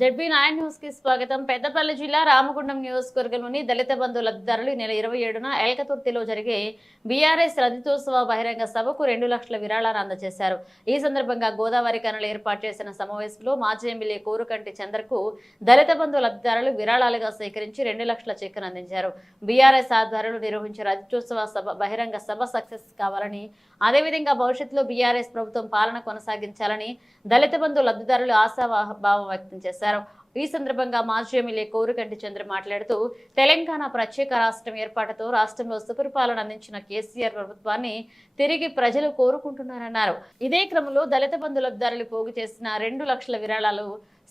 ZB Nayan న్యూస్కి స్వాగతం. పెద్దపల్లి జిల్లా రామగుండం నియోజకవర్గంలోని దళిత బంధు లబ్ధిదారులు ఈ నెల ఇరవై ఏడున ఎల్కతుర్తిలో జరిగే బీఆర్ఎస్ రజతోత్సవ బహిరంగ సభకు రెండు లక్షల విరాళాలు అందజేశారు. ఈ సందర్భంగా గోదావరి కనులు ఏర్పాటు చేసిన సమావేశంలో మాజీ ఎమ్మెల్యే కోరుకంటి చంద్రకు దళిత బంధు లబ్ధిదారులు విరాళాలుగా సేకరించి రెండు లక్షల చెక్కును అందించారు. బీఆర్ఎస్ ఆధ్వర్యంలో నిర్వహించే రజతోత్సవ సభ బహిరంగ సభ సక్సెస్ కావాలని అదేవిధంగా భవిష్యత్తులో బీఆర్ఎస్ ప్రభుత్వం పాలన కొనసాగించాలని దళిత బంధు లబ్ధిదారులు ఆశాభావం వ్యక్తం చేశారు. ఈ సందర్భంగా మాజీ ఎమ్మెల్యే కోరుకంటి చంద్ర మాట్లాడుతూ తెలంగాణ ప్రత్యేక రాష్ట్రం ఏర్పాటుతో రాష్ట్రంలో సుపరిపాలన అందించిన కేసీఆర్ ప్రభుత్వాన్ని తిరిగి ప్రజలు కోరుకుంటున్నారన్నారు. ఇదే క్రమంలో దళిత బంధు లబ్ధారులు పోగు చేసిన రెండు లక్షల విరాళాలు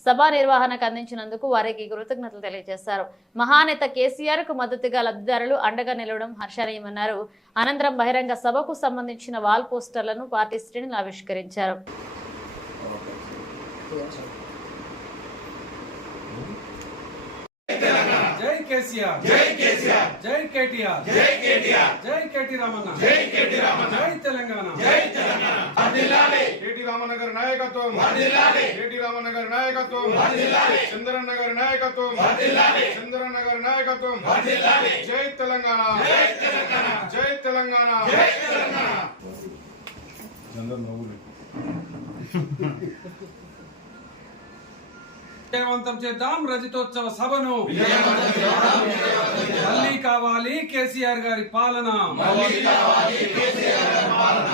సభా నిర్వహణకు అందించినందుకు వారికి కృతజ్ఞతలు తెలియజేశారు. మహానేత కేసీఆర్కు మద్దతుగా లబ్ధిదారులు అండగా నిలవడం హర్షణీయమన్నారు. అనంతరం బహిరంగ సభకు సంబంధించిన వాల్ పోస్టర్లను పార్టీ శ్రేణులు ఆవిష్కరించారు జై కేసీఆర్ జై కేసీఆర్ జై కేటీఆర్ జై కేటీఆర్ జై కేటీ రామన్న జై కేటీ రామన్న జై తెలంగాణ జై కేటీ రామనగర్ నాయకత్వం కేటీ రామనగర్ నాయకత్వం చంద్రన్న గారి నాయకత్వం చంద్రన్న గారి నాయకత్వం జై తెలంగాణ జై తెలంగాణ విజయవంతం చేద్దాం రజతోత్సవ సభను మళ్ళీ కావాలి కేసీఆర్ గారి పాలన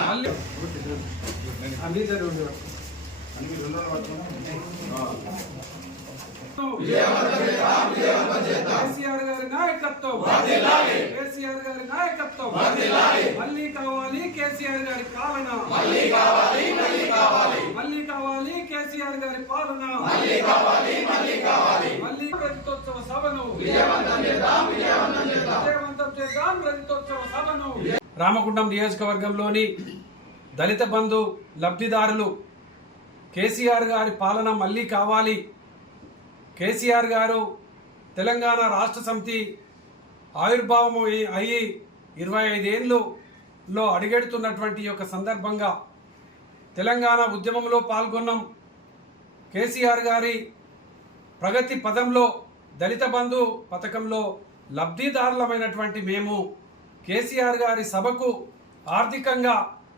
మళ్ళీ అన్ని జరుగుతుంది కేసీఆర్ గారి నాయకత్వం కేసీఆర్ గారి నాయకత్వం మళ్ళీ కావాలి కేసీఆర్ గారి పాలన మళ్ళీ కావాలి మళ్ళీ కావాలి కేసీఆర్ గారి పాలన మళ్ళీ కావాలి మళ్ళీ కావాలి మళ్ళీ రజతోత్సవ సభను విజయవంతం చేద్దాం రజతోత్సవ సభను. రామగుండం నియోజకవర్గంలోని దళిత బంధు లబ్ధిదారులు కేసీఆర్ గారి పాలన మళ్ళీ కావాలి. కేసీఆర్ గారు తెలంగాణ రాష్ట్ర సమితి ఆవిర్భావం అయి- అయ్యి ఇరవై ఐదేళ్ళలో అడుగెడుతున్నటువంటి యొక్క సందర్భంగా తెలంగాణ ఉద్యమంలో పాల్గొన్నాం. కేసీఆర్ గారి ప్రగతి పదంలో దళిత బంధు పథకంలో లబ్ధిదారులమైనటువంటి మేము కేసీఆర్ గారి సభకు ఆర్థికంగా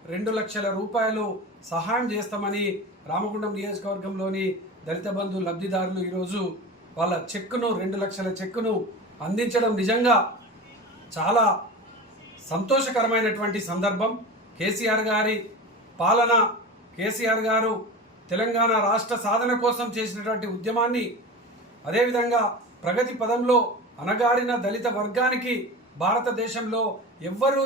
రెండు లక్షల రూపాయలు సహాయం చేస్తామని రామగుండం నియోజకవర్గంలోని దళిత బంధు లబ్ధిదారులు ఈరోజు వాళ్ళ చెక్కును రెండు లక్షల చెక్కును అందించడం నిజంగా చాలా సంతోషకరమైనటువంటి సందర్భం. కేసీఆర్ గారి పాలన కేసీఆర్ గారు తెలంగాణ రాష్ట్ర సాధన కోసం చేసినటువంటి ఉద్యమాన్ని అదేవిధంగా ప్రగతి పదంలో అణగారిన దళిత వర్గానికి భారతదేశంలో ఎవ్వరూ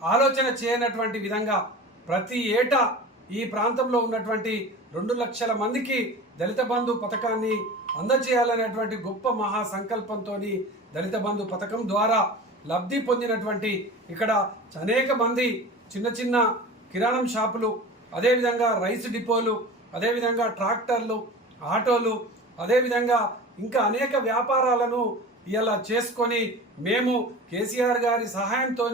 ఆలోచన చేయనటువంటి విధంగా ప్రతి ఏటా ఈ ప్రాంతంలో ఉన్నటువంటి రెండు లక్షల మందికి దళిత బంధు పథకాన్ని అందజేయాలనేటువంటి గొప్ప మహా సంకల్పంతో దళిత బంధు పథకం ద్వారా లబ్ధి పొందినటువంటి ఇక్కడ అనేక మంది చిన్న చిన్న కిరాణం షాపులు అదేవిధంగా రైస్ డిపోలు అదేవిధంగా ట్రాక్టర్లు ఆటోలు అదేవిధంగా ఇంకా అనేక వ్యాపారాలను ఇలా చేసుకొని మేము కేసీఆర్ గారి సహాయంతో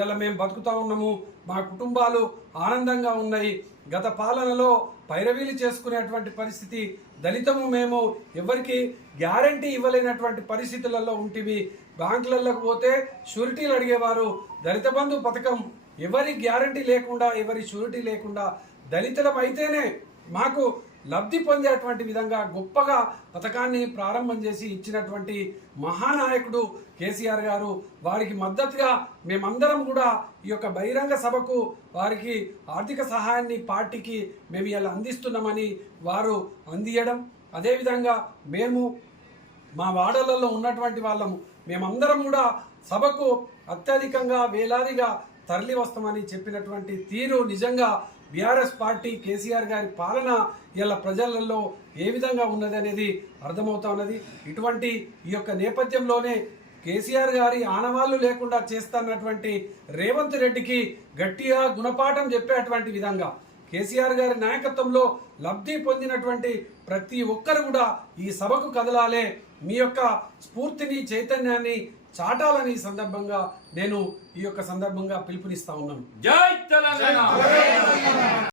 ఇలా మేము బతుకుతా ఉన్నాము. మా కుటుంబాలు ఆనందంగా ఉన్నాయి. గత పాలనలో పైరవీలు చేసుకునేటువంటి పరిస్థితి దళితము మేము ఎవరికి గ్యారంటీ ఇవ్వలేనటువంటి పరిస్థితులలో ఉంటివి. బ్యాంకులకు పోతే షూరిటీలు అడిగేవారు. దళిత బంధు పథకం ఎవరి గ్యారంటీ లేకుండా ఎవరి షూరిటీ లేకుండా దళితులం అయితేనే మాకు లబ్ధి పొందేటువంటి విధంగా గొప్పగా పథకాన్ని ప్రారంభం చేసి ఇచ్చినటువంటి మహానాయకుడు కేసీఆర్ గారు వారికి మద్దతుగా మేమందరం కూడా ఈ యొక్క బహిరంగ సభకు వారికి ఆర్థిక సహాయాన్ని పార్టీకి మేము ఇలా అందిస్తున్నామని వారు అందియడం. అదేవిధంగా మేము మా వాడలలో ఉన్నటువంటి వాళ్ళము మేమందరం కూడా సభకు అత్యధికంగా వేలాదిగా తరలి వస్తామని చెప్పినటువంటి తీరు నిజంగా బీఆర్ఎస్ పార్టీ కేసీఆర్ గారి పాలన ఇలా ప్రజలలో ఏ విధంగా ఉన్నది అనేది అర్థమవుతా ఉన్నది. ఇటువంటి ఈ యొక్క నేపథ్యంలోనే కేసీఆర్ గారి ఆనవాళ్ళు లేకుండా చేస్తున్నటువంటి రేవంత్ రెడ్డికి గట్టిగా గుణపాఠం చెప్పేటువంటి విధంగా కేసీఆర్ గారి నాయకత్వంలో లబ్ధి పొందినటువంటి ప్రతి ఒక్కరు కూడా ఈ సభకు కదలాలే. మీ యొక్క స్ఫూర్తిని చైతన్యాన్ని చాటాలని సందర్భంగా నేను ఈ యొక్క సందర్భంగా పిలుపునిస్తా ఉన్నాను. జై తెలంగాణ!